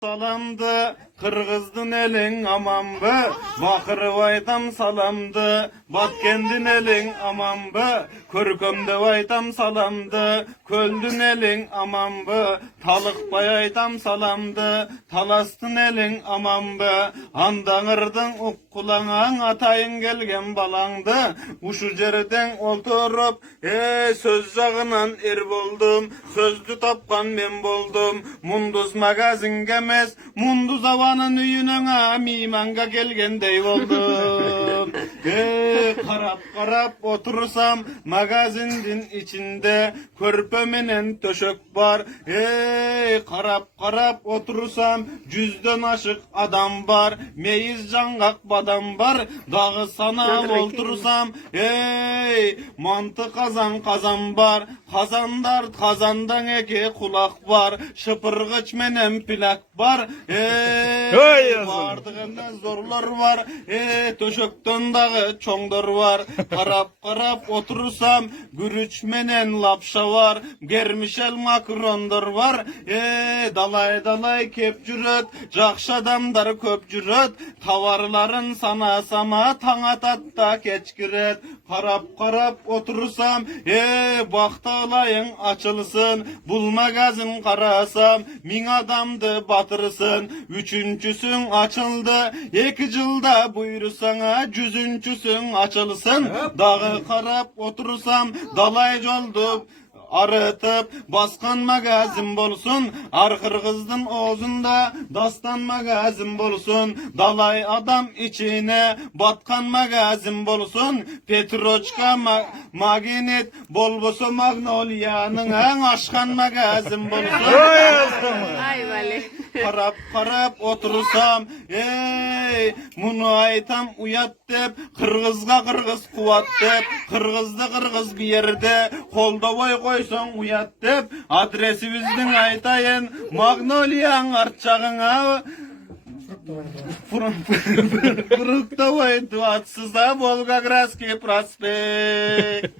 Salamdı, Kırgızdın elin aman be, Bakırıvaytam salamdı, Batkendin elin aman be, Körkömdevaytam salamdı, Köldün elin aman be, Talıkbayaytam salamdı, Talastın elin aman be, Andağırdın ukkulağın atayın gelgen balandı, Uşu jerden olturup, söz jağınan er boldum, Sözdü tapkan men boldum, Munduz magazinge Munduz avanın üyününe mimanga gelgendey oldum. Karap otursam magazindin içinde körpemenen töşök var. Karap otursam cüzden aşık adam var. Meyiz cangak badam var. Dağı sana oltursam mantı kazan var. Kazandan eke kulak var. Şıpırgıç menen plak var. Vardığında zorlar var. Töşökten dağı çoңdor var. Karap otursam gürüç menen lapşa var. Germişel makrondor var. Dalay kep jüröt. Jakşı adamдар köp jüröt. Tavarların sana sama taňa tatta keçkiret. Karap otursam baktalayın açılsın. Bul magazin karasam min adamdı batırsın. Üçüncüsün açıldı. 2 yılda buyur sana. 100-üncüsün açılsın. Dağı karap otursam dalay joldu arıtıp baskan magazin bolsun. Kırgızdın oğzunda dastan magazin bolsun. Dalay adam içine batkan magazin bolsun. Petroçka magnet bolbosu Magnolia'nın aşkan magazin bolsun. Ay vale. Karap otursam bunu aytam uyat dep Kırgızga kırgız kuvat dep Kırgız bir yerde kolda boy koysan uyat dep adresimizdin aytayın Magnolia'nın artçağına Fruktовой 20 Волгоградский проспект.